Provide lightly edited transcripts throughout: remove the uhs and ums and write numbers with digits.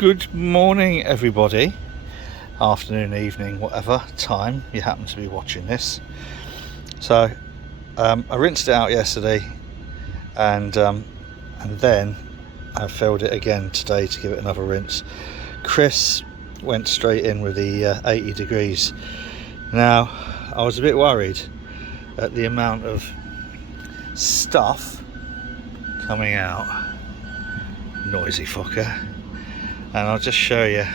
Good morning, everybody. Afternoon, evening, whatever time you happen to be watching this. So I rinsed it out yesterday, and then I filled it again today to give it another rinse. Chris went straight in with the 80 degrees. Now I was a bit worried at the amount of stuff coming out. Noisy fucker. And I'll just show you,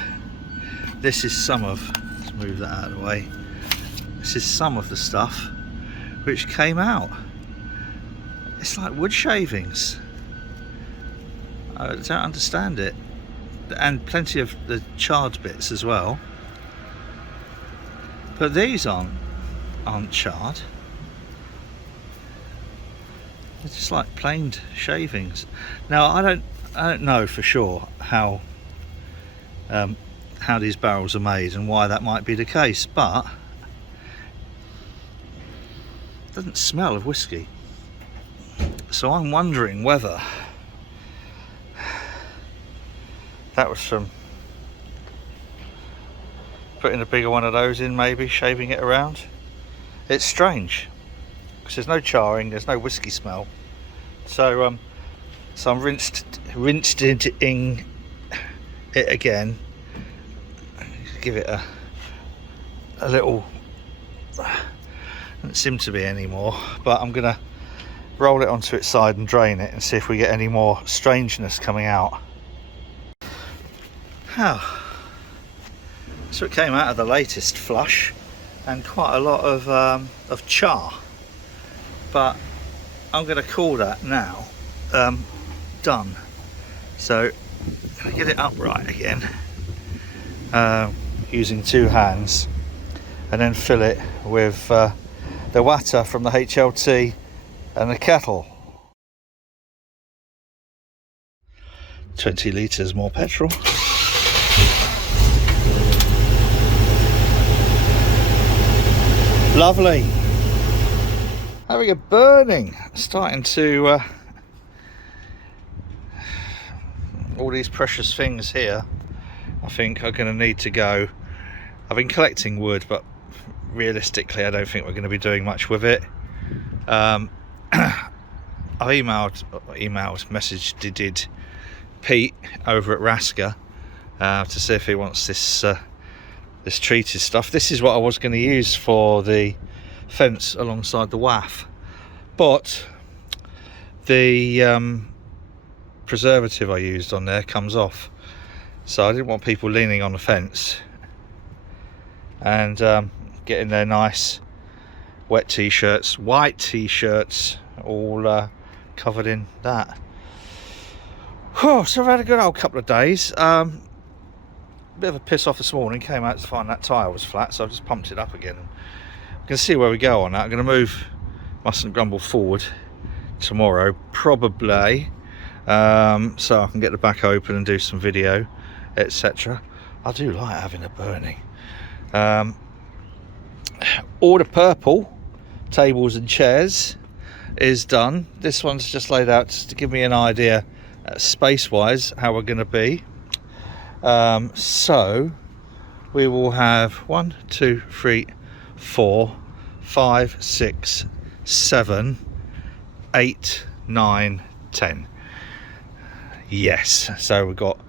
this is some of, let's move that out of the way, this is some of the stuff which came out. It's like wood shavings. I don't understand it. And plenty of the charred bits as well, but these aren't charred. They're just like plain shavings. Now I don't know for sure how these barrels are made and why that might be the case, but it doesn't smell of whiskey. So I'm wondering whether that was from putting a bigger one of those in, maybe shaving it around. It's strange because there's no charring, there's no whiskey smell. So I'm rinsed it again. Give it a little. Doesn't seem to be any more, but I'm gonna roll it onto its side and drain it and see if we get any more strangeness coming out. So it came out of the latest flush, and quite a lot of char, but I'm going to call that now done. So I'm going to get it upright again using two hands, and then fill it with the water from the HLT and the kettle. 20 litres more petrol. Lovely. Having a burning. Starting to all these precious things here I think are going to need to go. I've been collecting wood, but realistically I don't think we're going to be doing much with it. I messaged Pete over at Rasker to see if he wants this treated stuff. This is what I was going to use for the fence alongside the WAF, but the preservative I used on there comes off, so I didn't want people leaning on the fence and getting their nice wet t-shirts, white t-shirts, all covered in that. So I've had a good old couple of days. Bit of a piss off this morning, came out to find that tyre was flat, so I've just pumped it up again. I'm going to see where we go on that. I'm going to move Mustn't Grumble forward tomorrow, probably, so I can get the back open and do some video, etc. I do like having a burning. All the purple tables and chairs is done. This one's just laid out just to give me an idea space wise how we're going to be. So we will have 1, 2, 3, 4, 5, 6, 7, 8, 9, 10. Yes, so we've got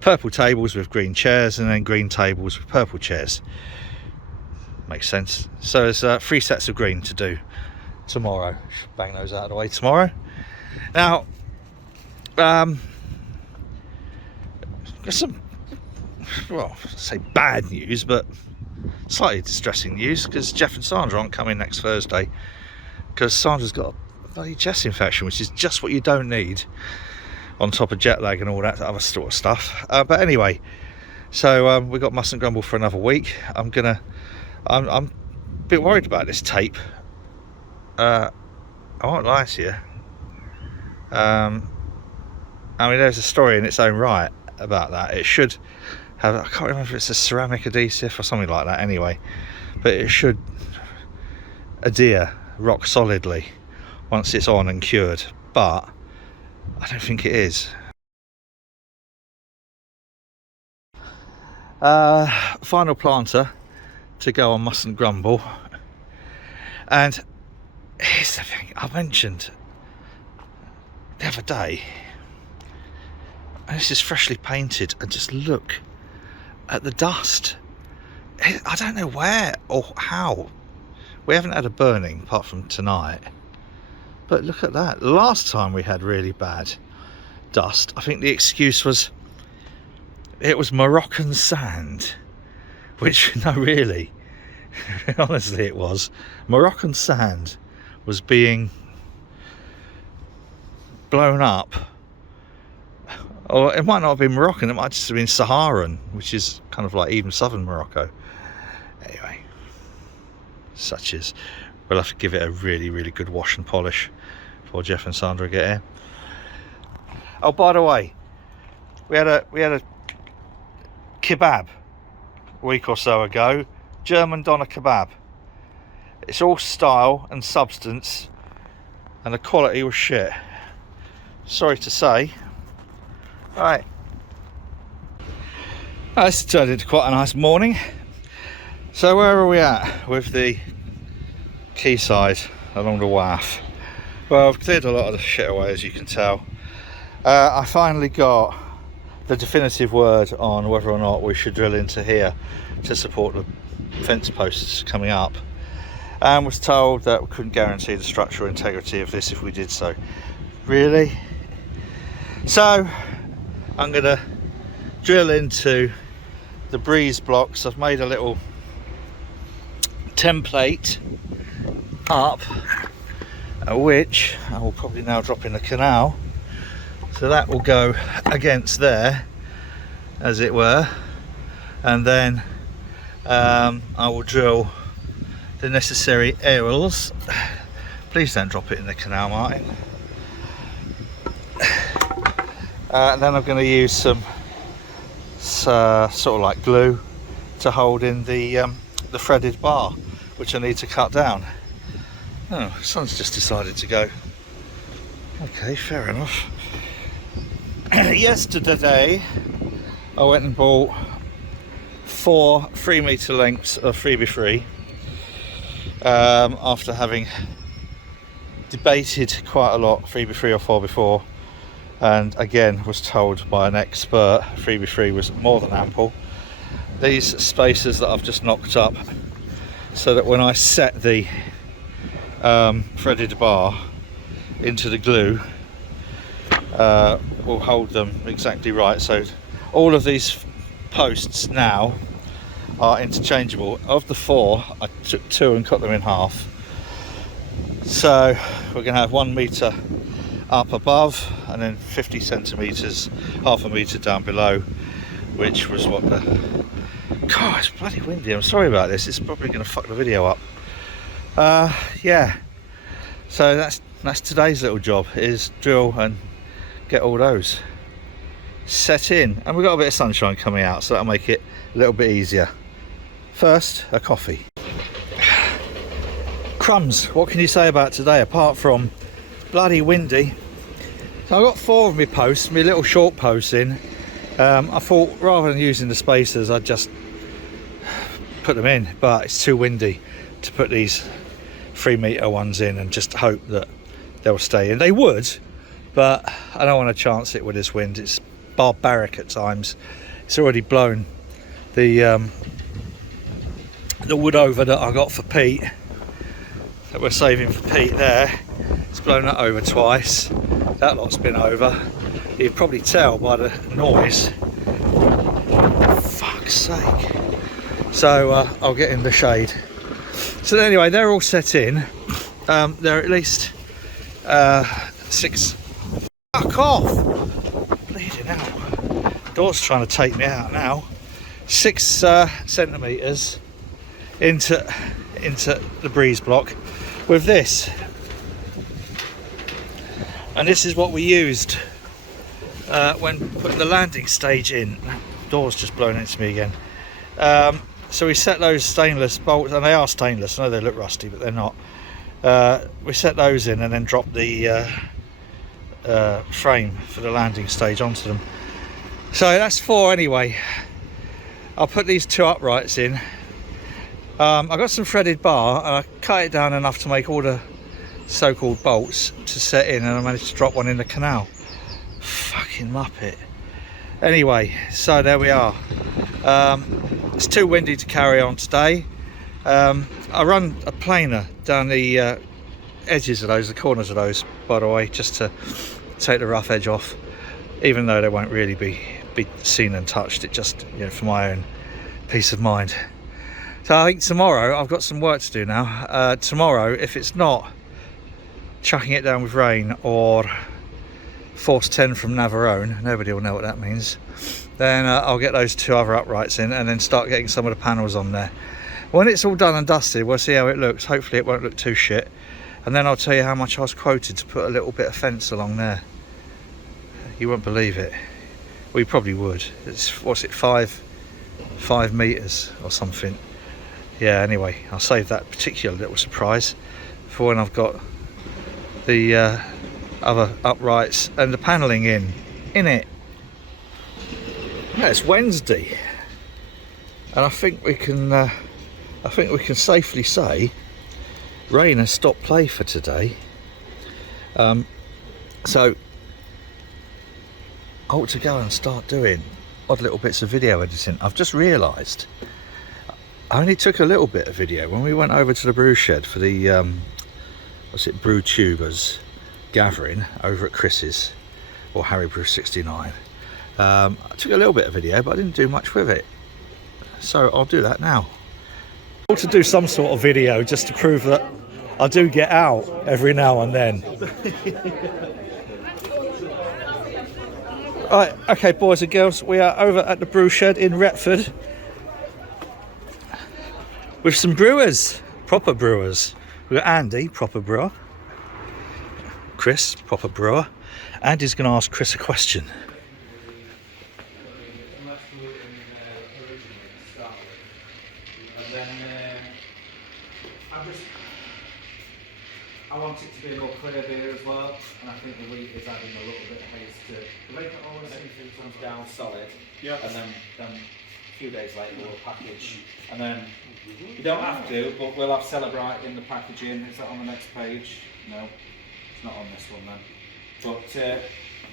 purple tables with green chairs and then green tables with purple chairs. Makes sense. So there's 3 sets of green to do tomorrow. Bang those out of the way tomorrow. Now some, well, say bad news, but slightly distressing news, because Jeff and Sandra aren't coming next Thursday because Sandra's got a bloody chest infection, which is just what you don't need on top of jet lag and all that other sort of stuff. But anyway, so we got Mustn't Grumble for another week. I'm a bit worried about this tape. I won't lie to you. I mean, there's a story in its own right about that. It should have, I can't remember if it's a ceramic adhesive or something like that anyway, but it should adhere rock solidly once it's on and cured, but I don't think it is. Final planter to go on Mustn't Grumble. And here's the thing I mentioned the other day, and this is freshly painted, and just look at the dust. I don't know where or how. We haven't had a burning apart from tonight, but look at that. The last time we had really bad dust, I think the excuse was it was Moroccan sand, which no, really honestly it was. Moroccan sand was being blown up, or it might not have been Moroccan, it might just have been Saharan, which is kind of like even southern Morocco. Anyway, such is. We'll have to give it a really, really good wash and polish before Jeff and Sandra get here. Oh, by the way, we had a kebab a week or so ago. German doner kebab. It's all style and substance, and the quality was shit. Sorry to say. Right. This turned into quite a nice morning. So where are we at with the quayside along the WAF? Well, I've cleared a lot of the shit away, as you can tell. I finally got the definitive word on whether or not we should drill into here to support the fence posts coming up, and was told that we couldn't guarantee the structural integrity of this if we did so. Really? So I'm gonna drill into the breeze blocks. I've made a little template up, which I will probably now drop in the canal, so that will go against there, as it were, and then I will drill the necessary aerials. Please don't drop it in the canal, Martin. And then I'm going to use some sort of like glue to hold in the threaded bar, which I need to cut down. Oh, the sun's just decided to go. Okay, fair enough. Yesterday I went and bought 4 3-metre lengths of 3x3 after having debated quite a lot 3x3 or 4x4, and again was told by an expert 3x3 was more than ample. These spacers that I've just knocked up, so that when I set the threaded bar into the glue, will hold them exactly right. So all of these posts now are interchangeable. Of the 4, I took 2 and cut them in half. So we're going to have 1 metre up above and then 50 centimetres, half a metre down below, which was what the... God, it's bloody windy. I'm sorry about this. It's probably going to fuck the video up. Yeah. So that's today's little job, is drill and get all those set in. And we've got a bit of sunshine coming out, so that'll make it a little bit easier. First, a coffee. Crumbs, what can you say about today apart from bloody windy? So I've got 4 of my posts, my little short posts in. I thought rather than using the spacers I'd just put them in, but it's too windy to put these 3-metre ones in and just hope that they'll stay in. They would, but I don't want to chance it with this wind. It's barbaric at times. It's already blown the wood over that I got for Pete, that we're saving for Pete there. It's blown that over twice. That lot's been over. You'd probably tell by the noise. Fuck's sake. So I'll get in the shade. So anyway, they're all set in. They're at least 6. Fuck off! Bleeding out. Door's trying to take me out now. 6 centimetres into the breeze block with this. And this is what we used when putting the landing stage in. Door's just blown into me again. So we set those stainless bolts, and they are stainless. I know they look rusty, but they're not. We set those in and then dropped the frame for the landing stage onto them. So that's 4 anyway. I'll put these two uprights in. I got some threaded bar and I cut it down enough to make all the so-called bolts to set in, and I managed to drop one in the canal. Fucking muppet. Anyway, so there we are. It's too windy to carry on today. I run a planer down the edges of those, the corners of those, by the way, just to take the rough edge off, even though they won't really be seen and touched. It just, you know, for my own peace of mind. So I think tomorrow I've got some work to do now. Tomorrow, if it's not chucking it down with rain or force 10 from Navarone, nobody will know what that means, then I'll get those two other uprights in and then start getting some of the panels on there. When it's all done and dusted, we'll see how it looks. Hopefully it won't look too shit, and then I'll tell you how much I was quoted to put a little bit of fence along there. You won't believe it. Well, you probably would. It's, what's it, 5 meters or something. Yeah, anyway, I'll save that particular little surprise for when I've got the other uprights and the panelling in it. Yeah, it's Wednesday, and I think we can safely say rain has stopped play for today. So I ought to go and start doing odd little bits of video editing. I've just realised I only took a little bit of video when we went over to the brew shed for the brew tubers gathering over at Chris's, or Harry Brew 69. I took a little bit of video, but I didn't do much with it, so I'll do that now. I ought to do some sort of video just to prove that I do get out every now and then. Right, okay, boys and girls, we are over at the brew shed in Retford with some brewers, proper brewers. We've got Andy, proper brewer, Chris, proper brewer. Andy's going to ask Chris a question. I want it to be a more clear beer as well, and I think the wheat is adding a little bit of haze to it. The way that always everything comes down solid, yeah, and then a few days later we'll package, and then you don't have to, but we'll have Celebrite in the packaging. Is that on the next page? No, it's not on this one then. But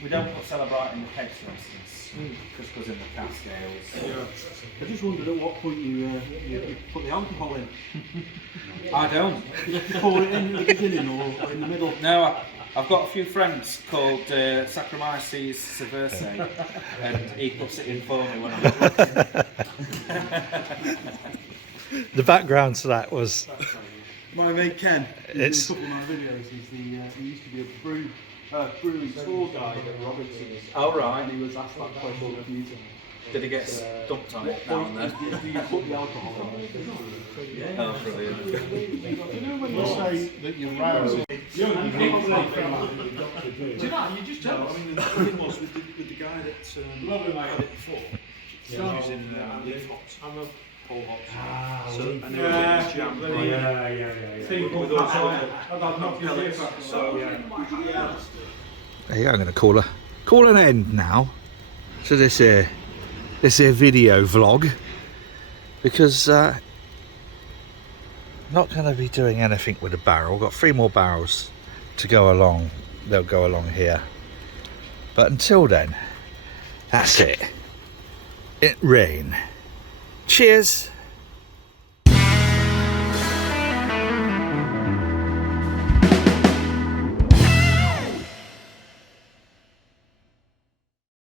we don't put Celebrite in the kegs, for instance, because it goes in the cask ales. Yeah. I just wondered at what point you put the alcohol in. I don't. You have to pour it in at the beginning or in the middle? No, I've got a few friends called Saccharomyces cerevisiae, and he puts it in for me when I'm looking. The background to that was My mate Ken, It's- in a couple of my videos, he used to be a brewing tour guide at Robinson's. Oh, right. And he was asked that question a few times. Did he get dumped on it now and then? Do you put the alcohol in? Oh, brilliant. You know when you say that you're rousing? Do you know, you just tell us. I mean, the thing was with the guy that had it before, using leaf hops. Whole hops. So, and they were jam. With all sorts of pellets. So, there you go. I'm going to call an end now to this here video vlog, because I'm not going to be doing anything with the barrel. I've got 3 more barrels to go along. They'll go along here, but until then, that's it. It rain. Cheers.